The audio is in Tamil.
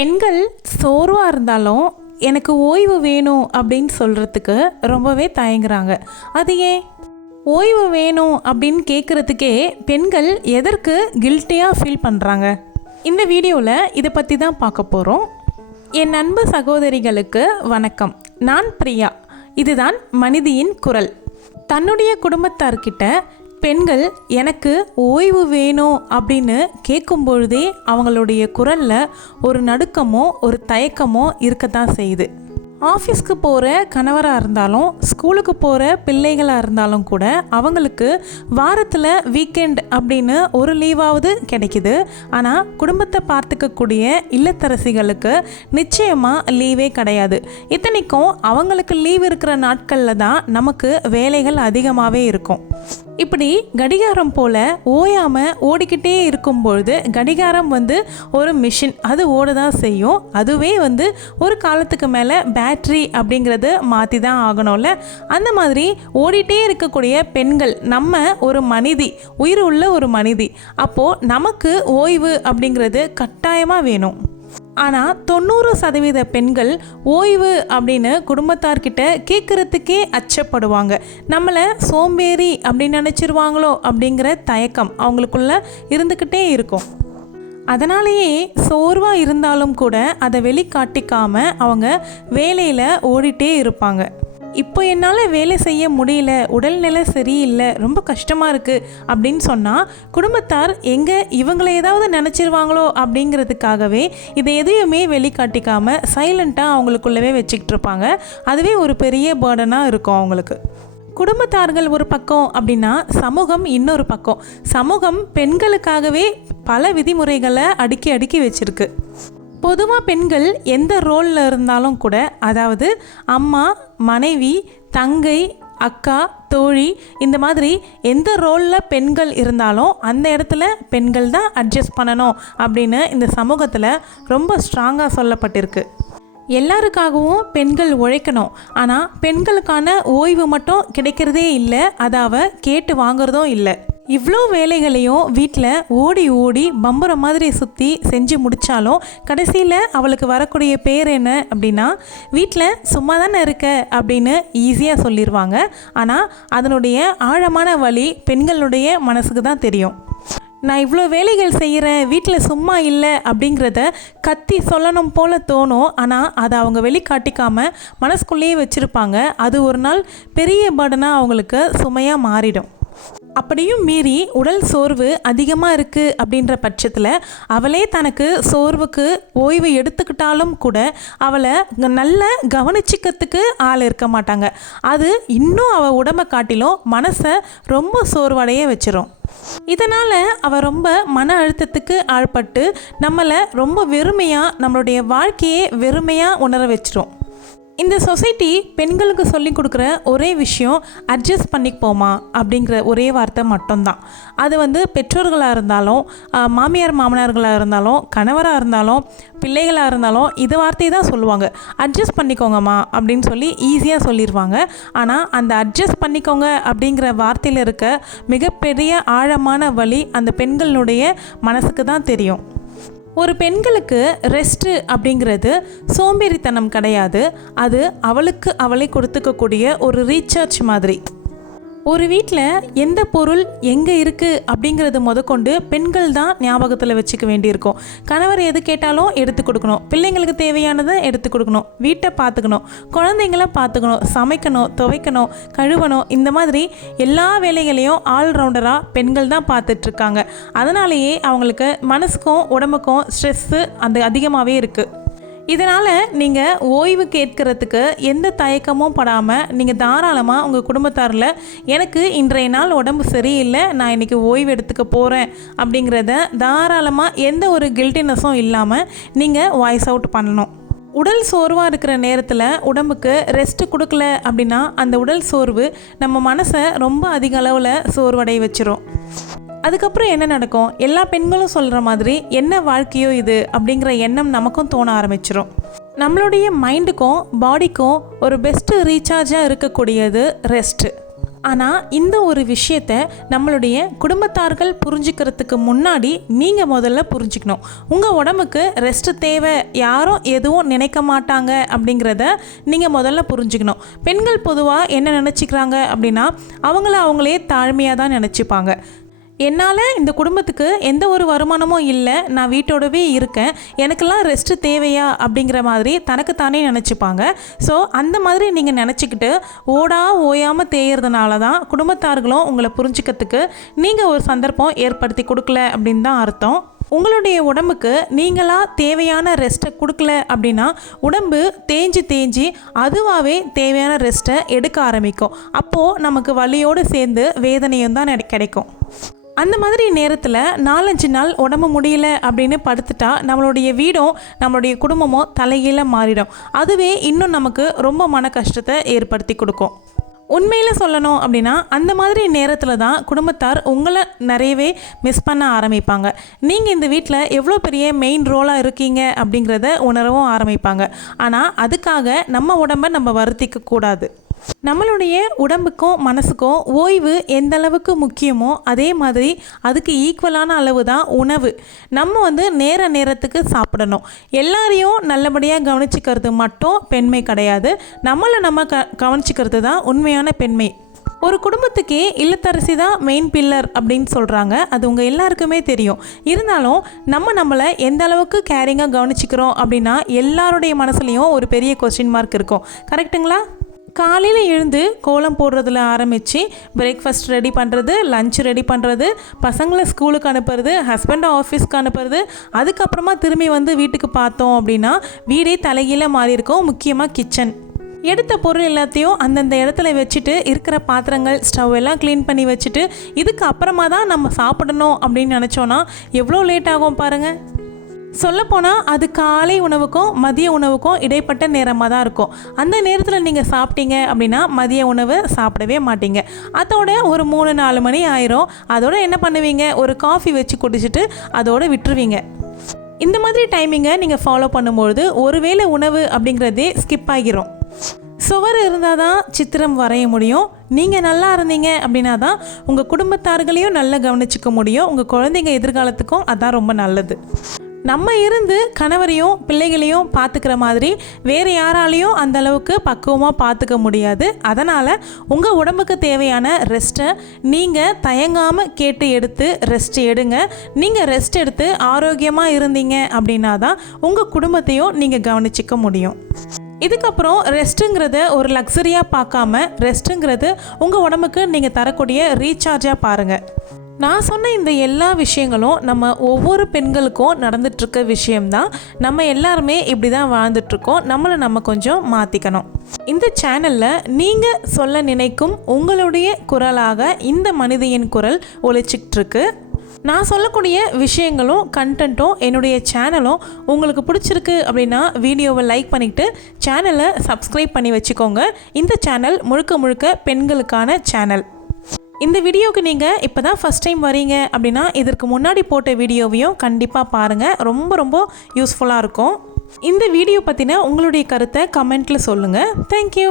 பெண்கள் சோர்வாக இருந்தாலும் எனக்கு ஓய்வு வேணும் அப்படின்னு சொல்கிறதுக்கு ரொம்பவே தயங்குறாங்க. அது ஏன்? ஓய்வு வேணும் அப்படின்னு கேட்குறதுக்கே பெண்கள் எதற்கு கில்ட்டியாக ஃபீல் பண்ணுறாங்க இந்த வீடியோவில் இதை பற்றி தான் பார்க்க போகிறோம் என் அன்பு சகோதரிகளுக்கு வணக்கம். நான் பிரியா. இதுதான் மனிதியின் குரல். தன்னுடைய குடும்பத்தார்கிட்ட பெண்கள் எனக்கு ஓய்வு வேணும் அப்படின்னு கேட்கும் பொழுதே அவங்களுடைய குரலில் ஒரு நடுக்கமோ ஒரு தயக்கமோ இருக்கத்தான் செய்யுது. ஆஃபீஸ்க்கு போகிற கணவராக இருந்தாலும் ஸ்கூலுக்கு போகிற பிள்ளைகளாக இருந்தாலும் கூட அவங்களுக்கு வாரத்தில் வீக்கெண்ட் அப்படின்னு ஒரு லீவாவது கிடைக்குது. ஆனால் குடும்பத்தை பார்த்துக்கக்கூடிய இல்லத்தரசிகளுக்கு நிச்சயமாக லீவே கிடையாது. இத்தனைக்கும் அவங்களுக்கு லீவ் இருக்கிற நாட்களில் தான் நமக்கு வேலைகள் அதிகமாகவே இருக்கும். இப்படி கடிகாரம் போல ஓயாமல் ஓடிக்கிட்டே இருக்கும்பொழுது கடிகாரம் வந்து ஒரு மிஷின் அது ஓட தான் செய்யும். அதுவே வந்து ஒரு காலத்துக்கு மேலே பேட்ரி அப்படிங்கிறது மாற்றி தான் ஆகணும்ல. அந்த மாதிரி ஓடிட்டே இருக்கக்கூடிய பெண்கள் நம்ம ஒரு மனிதி உயிர் உள்ள ஒரு மனிதி அப்போது நமக்கு ஓய்வு அப்படிங்கிறது கட்டாயமாக வேணும். ஆனால் தொண்ணூறு சதவீத பெண்கள் ஓய்வு அப்படின்னு குடும்பத்தார்கிட்ட கேட்குறதுக்கே அச்சப்படுவாங்க. நம்மளை சோம்பேறி அப்படின்னு நினச்சிருவாங்களோ அப்படிங்கிற தயக்கம் அவங்களுக்குள்ள இருந்துக்கிட்டே இருக்கும். அதனாலேயே சோர்வாக இருந்தாலும் கூட அதை வெளிக்காட்டிக்காமல் அவங்க வேலையில் ஓடிட்டே இருப்பாங்க. இப்போ என்னால் வேலை செய்ய முடியல உடல்நிலை சரியில்லை ரொம்ப கஷ்டமாக இருக்குது அப்படின்னு சொன்னால் குடும்பத்தார் எங்கே இவங்களை ஏதாவது நினச்சிருவாங்களோ அப்படிங்கிறதுக்காகவே இதை எதையுமே வெளிக்காட்டிக்காமல் சைலண்ட்டாக அவங்களுக்குள்ளவே வச்சுக்கிட்டு இருப்பாங்க. அதுவே ஒரு பெரிய பேர்டனாக இருக்கும் அவங்களுக்கு. குடும்பத்தார்கள் ஒரு பக்கம் அப்படின்னா சமூகம் இன்னொரு பக்கம். சமூகம் பெண்களுக்காகவே பல விதிமுறைகளை அடுக்கி அடுக்கி வச்சிருக்கு. பொதுவாக பெண்கள் எந்த ரோலில் இருந்தாலும் கூட அதாவது அம்மா மனைவி தங்கை அக்கா தோழி இந்த மாதிரி எந்த ரோலில் பெண்கள் இருந்தாலும் அந்த இடத்துல பெண்கள் தான் அட்ஜஸ்ட் பண்ணணும் அப்படின்னு இந்த சமூகத்தில் ரொம்ப ஸ்ட்ராங்காக சொல்லப்பட்டிருக்கு. எல்லாருக்காகவும் பெண்கள் உழைக்கணும். ஆனால் பெண்களுக்கான ஓய்வு மட்டும் கிடைக்கிறதே இல்லை அதை அவ கேட்டு வாங்குறதும் இல்லை. இவ்வளோ வேலைகளையும் வீட்டில் ஓடி ஓடி பம்புற மாதிரி சுற்றி செஞ்சு முடித்தாலும் கடைசியில் அவளுக்கு வரக்கூடிய பேர் என்ன அப்படின்னா வீட்டில் சும்மா தானே இருக்க? அப்படின்னு ஈஸியாக சொல்லிடுவாங்க ஆனால் அதனுடைய ஆழமான வழி பெண்களுடைய மனசுக்கு தான் தெரியும். நான் இவ்வளோ வேலைகள் செய்கிறேன் வீட்டில் சும்மா இல்லை அப்படிங்கிறத கத்தி சொல்லணும் போல தோணும். ஆனால் அதை அவங்க வெளிக்காட்டிக்காமல் மனசுக்குள்ளேயே வச்சுருப்பாங்க. அது ஒரு நாள் பெரிய படனாக அவங்களுக்கு சுமையாக மாறிடும். அப்படியும் மீறி உடல் சோர்வு அதிகமாக இருக்குது அப்படின்ற பட்சத்தில் அவளே தனக்கு சோர்வுக்கு ஓய்வு எடுத்துக்கிட்டாலும் கூட அவளை நல்ல கவனிச்சிக்கிறதுக்கு ஆள் இருக்க மாட்டாங்க. அது இன்னும் அவள் உடம்பை காட்டிலும் மனசை ரொம்ப சோர்வடைய வச்சிரும். இதனால் அவள் ரொம்ப மன அழுத்தத்துக்கு ஆள்பட்டு நம்மளை ரொம்ப வெறுமையாக நம்மளுடைய வாழ்க்கையே வெறுமையாக உணர வச்சிரும். இந்த சொசைட்டி பெண்களுக்கு சொல்லி கொடுக்குற ஒரே விஷயம் அட்ஜஸ்ட் பண்ணிப்போமா அப்படிங்கிற ஒரே வார்த்தை மட்டும்தான். அது வந்து பெற்றோர்களாக இருந்தாலும் மாமியார் மாமனார்களாக இருந்தாலும் கணவராக இருந்தாலும் பிள்ளைகளாக இருந்தாலும் இது வார்த்தையை தான் சொல்லுவாங்க. அட்ஜஸ்ட் பண்ணிக்கோங்கம்மா அப்படின்னு சொல்லி ஈஸியாக சொல்லிடுவாங்க ஆனால் அந்த அட்ஜஸ்ட் பண்ணிக்கோங்க அப்படிங்கிற வார்த்தையில் இருக்க மிகப்பெரிய ஆழமான வழி அந்த பெண்களுடைய மனசுக்கு தான் தெரியும். ஒரு பெண்களுக்கு ரெஸ்ட்டு அப்படிங்கிறது சோம்பேறித்தனம் கிடையாது. அது அவளுக்கு அவளை கொடுத்துக்கக்கூடிய ஒரு ரீசார்ஜ் மாதிரி. ஒரு வீட்டில் எந்த பொருள் எங்கே இருக்குது அப்படிங்கிறது முதற்கொண்டு பெண்கள் தான் ஞாபகத்தில் வச்சுக்க வேண்டியிருக்கும். கணவர் எது கேட்டாலும் எடுத்து கொடுக்கணும். பிள்ளைங்களுக்கு தேவையானதை எடுத்து கொடுக்கணும். வீட்டை பார்த்துக்கணும். குழந்தைங்கள பார்த்துக்கணும். சமைக்கணும் துவைக்கணும் கழுவணும். இந்த மாதிரி எல்லா வேலைகளையும் ஆல்ரவுண்டராக பெண்கள் தான் பார்த்துட்ருக்காங்க. அதனாலேயே அவங்களுக்கு மனசுக்கும் உடம்புக்கும் ஸ்ட்ரெஸ்ஸு அந்த அதிகமாகவே இருக்குது இதனால் நீங்கள் ஓய்வு கேட்கறதுக்கு எந்த தயக்கமும் படாமல் நீங்கள் தாராளமாக உங்கள் குடும்பத்தாரில் எனக்கு இன்றைய நாள் உடம்பு சரியில்லை நான் இன்றைக்கி ஓய்வு எடுத்துக்க போகிறேன் அப்படிங்கிறத தாராளமாக எந்த ஒரு கில்ட்டினஸும் இல்லாமல் நீங்கள் வாய்ஸ் அவுட் பண்ணணும். உடல் சோர்வாக இருக்கிற நேரத்தில் உடம்புக்கு ரெஸ்ட் கொடுக்கல அப்படின்னா அந்த உடல் சோர்வு நம்ம மனசை ரொம்ப அதிக அளவில் சோர்வடைய வச்சிரும். அதுக்கப்புறம் என்ன நடக்கும்? எல்லா பெண்களும் சொல்கிற மாதிரி என்ன வாழ்க்கையோ இது? அப்படிங்கிற எண்ணம் நமக்கும் தோண ஆரம்பிச்சிடும் நம்மளுடைய மைண்டுக்கும் பாடிக்கும் ஒரு பெஸ்ட்டு ரீசார்ஜாக இருக்கக்கூடியது ரெஸ்ட்டு ஆனால் இந்த ஒரு விஷயத்த நம்மளுடைய குடும்பத்தார்கள் புரிஞ்சுக்கிறதுக்கு முன்னாடி நீங்கள் முதல்ல புரிஞ்சுக்கணும். உங்கள் உடம்புக்கு ரெஸ்ட் தேவை. யாரும் எதுவும் நினைக்க மாட்டாங்க அப்படிங்கிறத நீங்கள் முதல்ல புரிஞ்சுக்கணும். பெண்கள் பொதுவாக என்ன நினச்சிக்கிறாங்க அப்படின்னா அவங்கள அவங்களே தாழ்மையாக தான் நினச்சிப்பாங்க. என்னால் இந்த குடும்பத்துக்கு எந்த ஒரு வருமானமும் இல்லை. நான் வீட்டோடவே இருக்கேன். எனக்கெல்லாம் ரெஸ்ட்டு தேவையா? அப்படிங்கிற மாதிரி தனக்குத்தானே நினச்சிப்பாங்க. ஸோ அந்த மாதிரி நீங்கள் நினச்சிக்கிட்டு ஓடா ஓயாமல் தேயறதுனால தான் குடும்பத்தார்களும் உங்களை புரிஞ்சுக்கிறதுக்கு நீங்கள் ஒரு சந்தர்ப்பம் ஏற்படுத்தி கொடுக்கல அப்படின்னு தான் அர்த்தம். உங்களுடைய உடம்புக்கு நீங்களாக தேவையான ரெஸ்ட்டை கொடுக்கல அப்படின்னா உடம்பு தேஞ்சு தேஞ்சு அதுவாகவே தேவையான ரெஸ்ட்டை எடுக்க ஆரம்பிக்கும். அப்போது நமக்கு வலியோடு சேர்ந்து வேதனையும் தான் கிடைக்கும். அந்த மாதிரி நேரத்தில் நாலஞ்சு நாள் உடம்பு முடியல அப்படின்னு படுத்துட்டா நம்மளுடைய வீடும் நம்மளுடைய குடும்பமும் தலைகீழ மாறிடும். அதுவே இன்னும் நமக்கு ரொம்ப மன கஷ்டத்தை ஏற்படுத்தி கொடுக்கும். உண்மையில் சொல்லணும் அப்படின்னா அந்த மாதிரி நேரத்தில் தான் குடும்பத்தார் உங்களை நிறையவே மிஸ் பண்ண ஆரம்பிப்பாங்க. நீங்கள் இந்த வீட்டில் எவ்வளோ பெரிய மெயின் ரோலாக இருக்கீங்க அப்படிங்கிறத உணரவும் ஆரம்பிப்பாங்க. ஆனால் அதுக்காக நம்ம உடம்பை நம்ம வருத்திக்க கூடாது நம்மளுடைய உடம்புக்கும் மனசுக்கும் ஓய்வு எந்த அளவுக்கு முக்கியமோ அதே மாதிரி அதுக்கு ஈக்குவலான அளவு தான் உணவு. நம்ம வந்து நேர நேரத்துக்கு சாப்பிடணும். எல்லாரையும் நல்லபடியாக கவனிச்சுக்கிறது மட்டும் பெண்மை கிடையாது. நம்மளை நம்ம க கவனிச்சுக்கிறது தான் உண்மையான பெண்மை. ஒரு குடும்பத்துக்கே இல்லத்தரசி தான் மெயின் பில்லர் அப்படின்னு சொல்கிறாங்க அது உங்கள் எல்லாருக்குமே தெரியும். இருந்தாலும் நம்ம நம்மளை எந்த அளவுக்கு கேரிங்காக கவனிச்சிக்கிறோம் அப்படின்னா எல்லாருடைய மனசுலேயும் ஒரு பெரிய கொஸ்டின் மார்க் இருக்கும். கரெக்ட்டுங்களா காலையில் எழுந்து கோலம் போடுறதுல ஆரம்பித்து பிரேக்ஃபாஸ்ட் ரெடி பண்ணுறது லஞ்ச் ரெடி பண்ணுறது பசங்களை ஸ்கூலுக்கு அனுப்புறது ஹஸ்பண்டை ஆஃபீஸ்க்கு அனுப்புறது அதுக்கப்புறமா திரும்பி வந்து வீட்டுக்கு பார்த்தோம் அப்படின்னா வீடே தலைகீழ மாறி இருக்கும். முக்கியமாக கிச்சன் எடுத்த பொருள் எல்லாத்தையும் அந்தந்த இடத்துல வச்சுட்டு இருக்கிற பாத்திரங்கள் ஸ்டவ் எல்லாம் க்ளீன் பண்ணி வச்சுட்டு இதுக்கு அப்புறமா தான் நம்ம சாப்பிடணும் அப்படின்னு நினச்சோன்னா எவ்வளோ லேட் ஆகும் பாருங்கள் சொல்லப்போனால் அது காலை உணவுக்கும் மதிய உணவுக்கும் இடைப்பட்ட நேரமாக தான் இருக்கும். அந்த நேரத்தில் நீங்கள் சாப்பிட்டீங்க அப்படின்னா மதிய உணவு சாப்பிடவே மாட்டீங்க. அதோட ஒரு மூணு நாலு மணி ஆயிரும். அதோட என்ன பண்ணுவீங்க? ஒரு காஃபி வச்சு குடிச்சிட்டு அதோட விட்டுருவீங்க. இந்த மாதிரி டைமிங்கை நீங்கள் ஃபாலோ பண்ணும்பொழுது ஒருவேளை உணவு அப்படிங்கிறதே ஸ்கிப் ஆகிரும். சுவர் இருந்தால் தான் சித்திரம் வரைய முடியும். நீங்கள் நல்லா இருந்தீங்க அப்படின்னா தான் உங்கள் குடும்பத்தார்களையும் நல்லா கவனிச்சிக்க முடியும். உங்கள் குழந்தைங்க எதிர்காலத்துக்கும் அதான் ரொம்ப நல்லது. நம்ம இருந்து கணவரையும் பிள்ளைகளையும் பார்த்துக்கிற மாதிரி வேறு யாராலையும் அந்த அளவுக்கு பக்குவமாக பார்த்துக்க முடியாது. அதனால் உங்கள் உடம்புக்கு தேவையான ரெஸ்ட்டை நீங்கள் தயங்காமல் கேட்டு எடுத்து ரெஸ்ட் எடுங்க. நீங்கள் ரெஸ்ட் எடுத்து ஆரோக்கியமாக இருந்தீங்க அப்படின்னா தான் உங்கள் குடும்பத்தையும் நீங்கள் கவனிச்சிக்க முடியும். இதுக்கப்புறம் ரெஸ்ட்டுங்கிறத ஒரு லக்ஸரியாக பார்க்காம ரெஸ்ட்டுங்கிறது உங்கள் உடம்புக்கு நீங்கள் தரக்கூடிய ரீசார்ஜாக பாருங்கள் நான் சொன்ன இந்த எல்லா விஷயங்களும் நம்ம ஒவ்வொரு பெண்களுக்கும் நடந்துட்டுருக்க விஷயம்தான். நம்ம எல்லாருமே இப்படி தான் வாழ்ந்துட்டுருக்கோம் நம்மளை நம்ம கொஞ்சம் மாற்றிக்கணும் இந்த சேனலில் நீங்கள் சொல்ல நினைக்கும் உங்களுடைய குரலாக இந்த மனிதையின் குரல் ஒழிச்சிக்கிட்டுருக்கு நான் சொல்லக்கூடிய விஷயங்களும் கண்டென்ட்டும் என்னுடைய சேனலும் உங்களுக்கு பிடிச்சிருக்கு அப்படின்னா வீடியோவை லைக் பண்ணிவிட்டு சேனலை சப்ஸ்கிரைப் பண்ணி வச்சுக்கோங்க. இந்த சேனல் முழுக்க முழுக்க பெண்களுக்கான சேனல் இந்த வீடியோவுக்கு நீங்கள் இப்போ தான் ஃபஸ்ட் டைம் வரீங்க அப்படின்னா இதற்கு முன்னாடி போட்ட வீடியோவையும் கண்டிப்பாக பாருங்கள் ரொம்ப ரொம்ப யூஸ்ஃபுல்லாக இருக்கும். இந்த வீடியோ பற்றின உங்களுடைய கருத்தை கமெண்ட்டில் சொல்லுங்கள் தேங்க்யூ